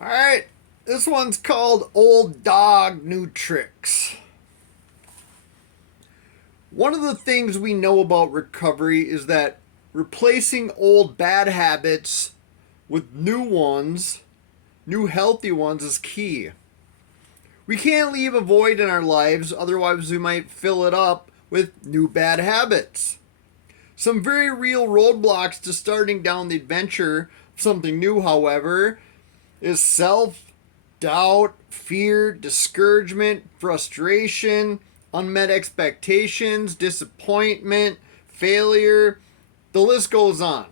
Alright, this one's called Old Dog New Tricks. One of the things we know about recovery is that replacing old bad habits with new healthy ones, is key. We can't leave a void in our lives, otherwise, we might fill it up with new bad habits. Some very real roadblocks to starting down the adventure of something new, however, is self doubt, fear, discouragement, frustration, unmet expectations, disappointment, failure. The list goes on.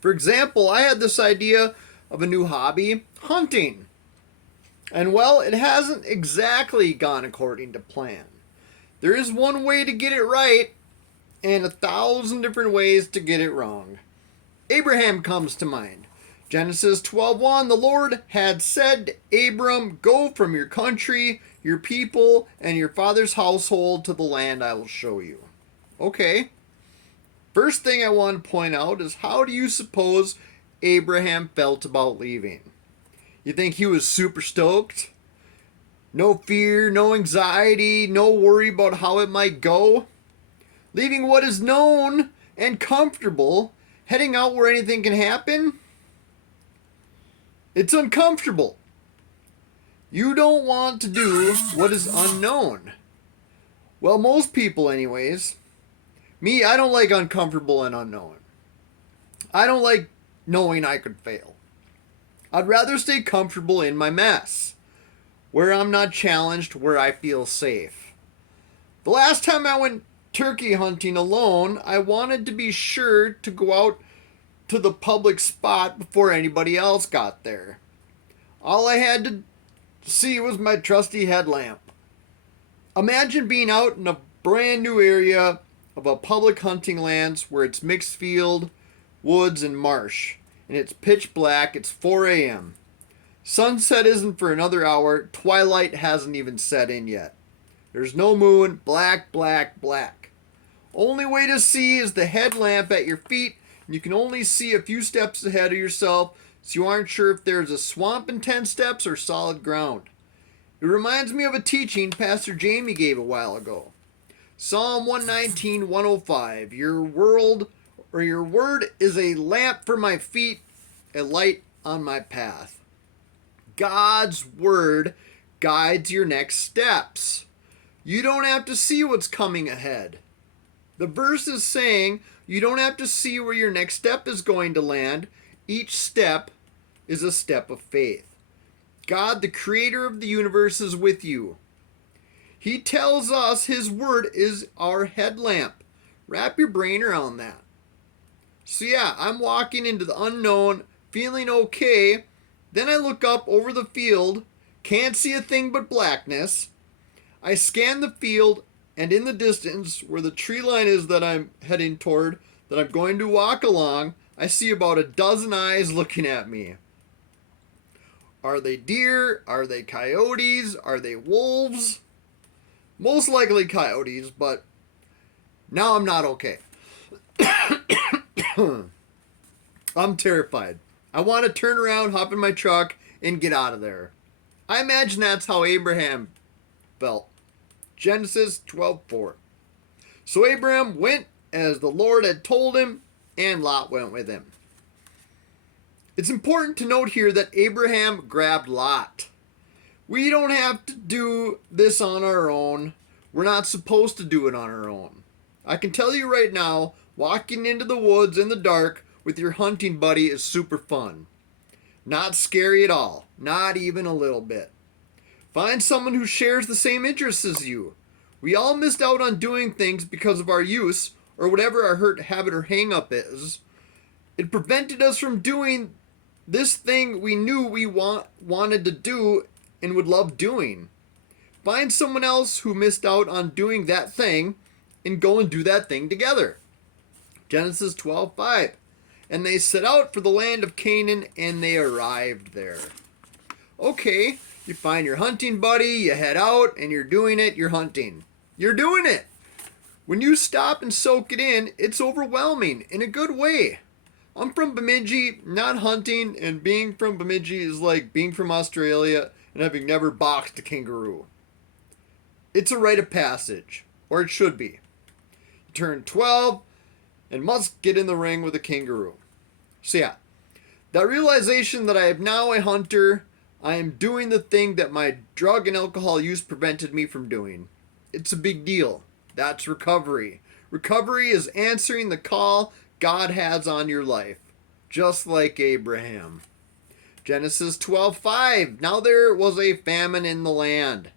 For example, I had this idea of a new hobby, hunting. And well, it hasn't exactly gone according to plan. There is one way to get it right, and 1,000 different ways to get it wrong. Abraham comes to mind. Genesis 12:1, the Lord had said to Abram, go from your country, your people, and your father's household to the land I will show you. Okay. First thing I want to point out is, how do you suppose Abraham felt about leaving? You think he was super stoked? No fear, no anxiety, no worry about how it might go? Leaving what is known and comfortable, heading out where anything can happen? It's uncomfortable. You don't want to do what is unknown. Well, most people anyways. Me, I don't like uncomfortable and unknown. I don't like knowing I could fail. I'd rather stay comfortable in my mess, where I'm not challenged, where I feel safe. The last time I went turkey hunting alone, I wanted to be sure to go out to the public spot before anybody else got there. All I had to see was my trusty headlamp. Imagine being out in a brand new area of a public hunting lands where it's mixed field, woods, and marsh, and it's pitch black. It's 4 a.m. Sunset isn't for another hour. Twilight hasn't even set in yet. There's no moon. Black, black, black. Only way to see is the headlamp at your feet. You can only see a few steps ahead of yourself, so you aren't sure if there's a swamp in 10 steps or solid ground. It reminds me of a teaching Pastor Jamie gave a while ago. Psalm 119:105. Your word is a lamp for my feet, a light on my path. God's word guides your next steps. You don't have to see what's coming ahead. The verse is saying you don't have to see where your next step is going to land. Each step is a step of faith. God, the creator of the universe, is with you. He tells us his word is our headlamp. Wrap your brain around that. So yeah, I'm walking into the unknown, feeling okay. Then I look up over the field, can't see a thing but blackness. I scan the field, and in the distance, where the tree line is that I'm heading toward, that I'm going to walk along, I see about a dozen eyes looking at me. Are they deer? Are they coyotes? Are they wolves? Most likely coyotes, but now I'm not okay. I'm terrified. I want to turn around, hop in my truck, and get out of there. I imagine that's how Abraham felt. Genesis 12:4. So Abraham went as the Lord had told him, and Lot went with him. It's important to note here that Abraham grabbed Lot. We don't have to do this on our own. We're not supposed to do it on our own. I can tell you right now, walking into the woods in the dark with your hunting buddy is super fun. Not scary at all. Not even a little bit. Find someone who shares the same interests as you. We all missed out on doing things because of our use, or whatever our hurt habit or hang-up is. It prevented us from doing this thing we knew we wanted to do and would love doing. Find someone else who missed out on doing that thing and go and do that thing together. Genesis 12:5. And they set out for the land of Canaan, and they arrived there. Okay, you find your hunting buddy, you head out, and you're doing it, you're hunting. You're doing it. When you stop and soak it in, it's overwhelming in a good way. I'm from Bemidji, not hunting, and being from Bemidji is like being from Australia and having never boxed a kangaroo. It's a rite of passage, or it should be. You turn 12 and must get in the ring with a kangaroo. So yeah, that realization that I am now a hunter, I am doing the thing that my drug and alcohol use prevented me from doing. It's a big deal. That's recovery. Recovery is answering the call God has on your life, just like Abraham. Genesis 12:5. Now there was a famine in the land.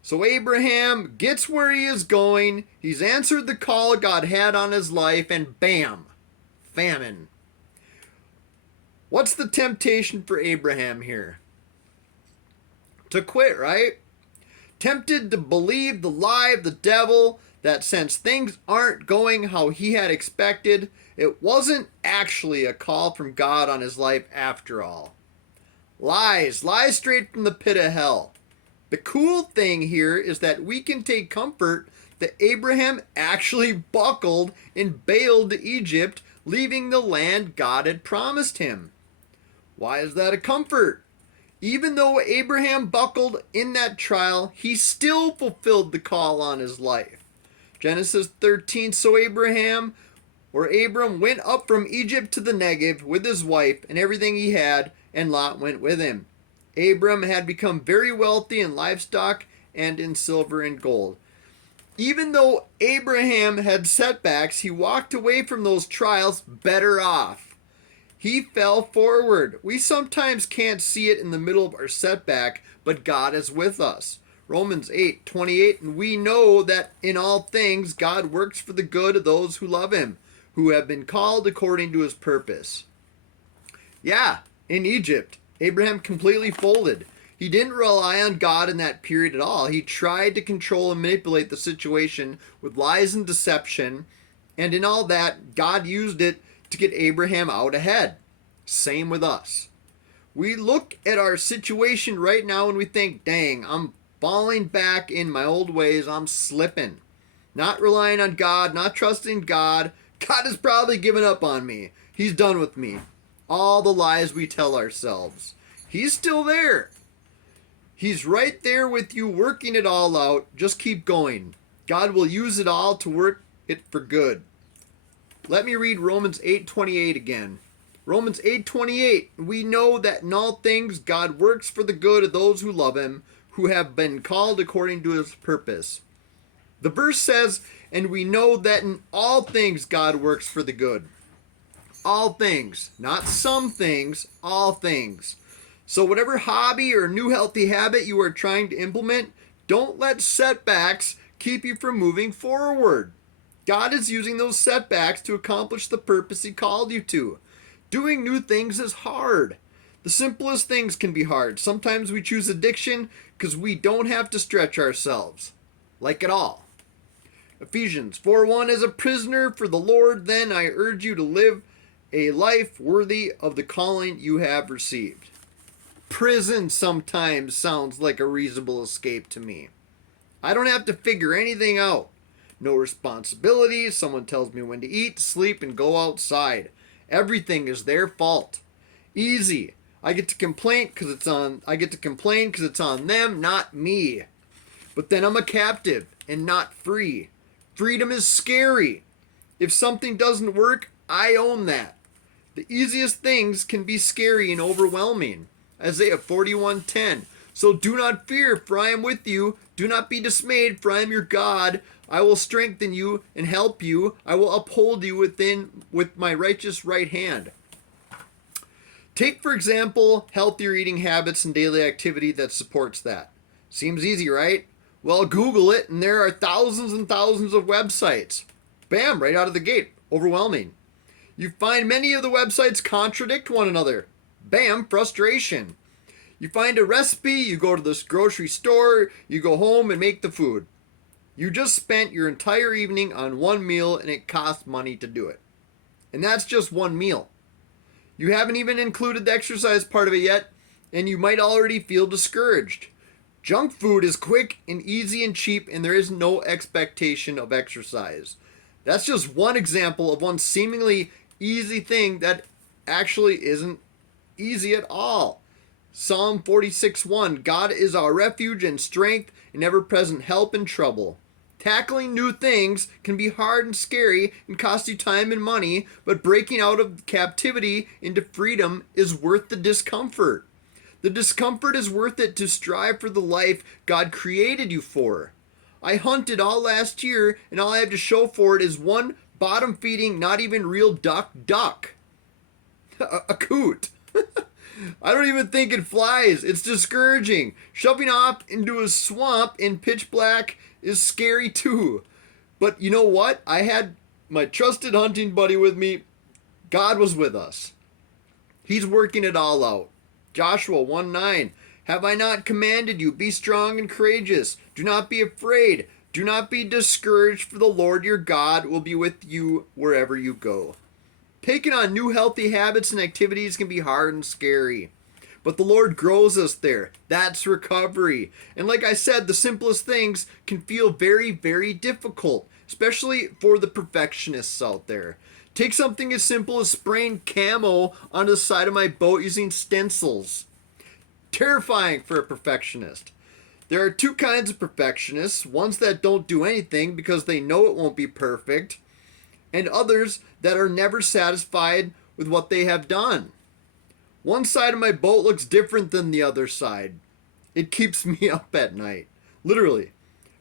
So Abraham gets where he is going. He's answered the call God had on his life, and bam, famine. What's the temptation for Abraham here? To quit, right? Tempted to believe the lie of the devil that since things aren't going how he had expected, it wasn't actually a call from God on his life after all. Lies straight from the pit of hell. The cool thing here is that we can take comfort that Abraham actually buckled and bailed to Egypt, leaving the land God had promised him. Why is that a comfort? Even though Abraham buckled in that trial, he still fulfilled the call on his life. Genesis 13, so Abram went up from Egypt to the Negev with his wife and everything he had, and Lot went with him. Abram had become very wealthy in livestock and in silver and gold. Even though Abraham had setbacks, he walked away from those trials better off. He fell forward. We sometimes can't see it in the middle of our setback, but God is with us. Romans 8:28, and we know that in all things God works for the good of those who love him, who have been called according to his purpose. Yeah, in Egypt, Abraham completely folded. He didn't rely on God in that period at all. He tried to control and manipulate the situation with lies and deception, and in all that, God used it to get Abraham out ahead. Same with us. We look at our situation right now and we think, dang, I'm falling back in my old ways. I'm slipping. Not relying on God, not trusting God. God has probably given up on me. He's done with me. All the lies we tell ourselves. He's still there. He's right there with you, working it all out. Just keep going. God will use it all to work it for good. Let me read Romans 8:28 again. Romans 8:28. We know that in all things God works for the good of those who love him, who have been called according to his purpose. The verse says, and we know that in all things God works for the good. All things, not some things, all things. So whatever hobby or new healthy habit you are trying to implement, don't let setbacks keep you from moving forward. God is using those setbacks to accomplish the purpose he called you to. Doing new things is hard. The simplest things can be hard. Sometimes we choose addiction because we don't have to stretch ourselves. Like it all. Ephesians 4:1, as a prisoner for the Lord, then I urge you to live a life worthy of the calling you have received. Prison sometimes sounds like a reasonable escape to me. I don't have to figure anything out. No responsibilities. Someone tells me when to eat, sleep, and go outside. Everything is their fault. Easy. I get to complain because it's on them, not me. But then I'm a captive and not free. Freedom is scary. If something doesn't work, I own that. The easiest things can be scary and overwhelming. Isaiah 41:10. So do not fear, for I am with you. Do not be dismayed, for I am your God. I will strengthen you and help you. I will uphold you with my righteous right hand. Take, for example, healthier eating habits and daily activity that supports that. Seems easy, right? Well, Google it, and there are thousands and thousands of websites. Bam, right out of the gate. Overwhelming. You find many of the websites contradict one another. Bam, frustration. You find a recipe, you go to this grocery store, you go home and make the food. You just spent your entire evening on one meal and it costs money to do it. And that's just one meal. You haven't even included the exercise part of it yet, and you might already feel discouraged. Junk food is quick and easy and cheap, and there is no expectation of exercise. That's just one example of one seemingly easy thing that actually isn't easy at all. Psalm 46:1, God is our refuge and strength, an ever-present help in trouble. Tackling new things can be hard and scary and cost you time and money, but breaking out of captivity into freedom is worth the discomfort. The discomfort is worth it to strive for the life God created you for. I hunted all last year, and all I have to show for it is one bottom-feeding, not even real duck. A coot. I don't even think it flies. It's discouraging. Shoving off into a swamp in pitch black is scary too. But you know what? I had my trusted hunting buddy with me. God was with us. He's working it all out. Joshua 1:9. Have I not commanded you? Be strong and courageous. Do not be afraid. Do not be discouraged, for the Lord your God will be with you wherever you go. Taking on new healthy habits and activities can be hard and scary. But the Lord grows us there. That's recovery. And like I said, the simplest things can feel very, very difficult, especially for the perfectionists out there. Take something as simple as spraying camo onto the side of my boat using stencils. Terrifying for a perfectionist. There are two kinds of perfectionists, ones that don't do anything because they know it won't be perfect, and others that are never satisfied with what they have done. One side of my boat looks different than the other side. It keeps me up at night, literally.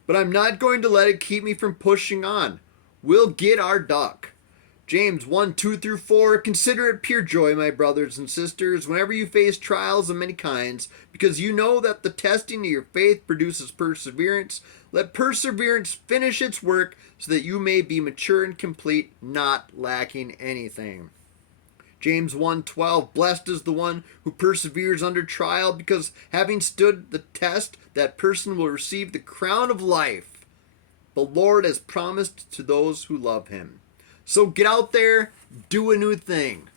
But I'm not going to let it keep me from pushing on. We'll get our duck. James 1:2-4, consider it pure joy, my brothers and sisters, whenever you face trials of many kinds, because you know that the testing of your faith produces perseverance. Let perseverance finish its work, so that you may be mature and complete, not lacking anything. James 1:12, blessed is the one who perseveres under trial, because having stood the test, that person will receive the crown of life the Lord has promised to those who love him. So get out there, do a new thing.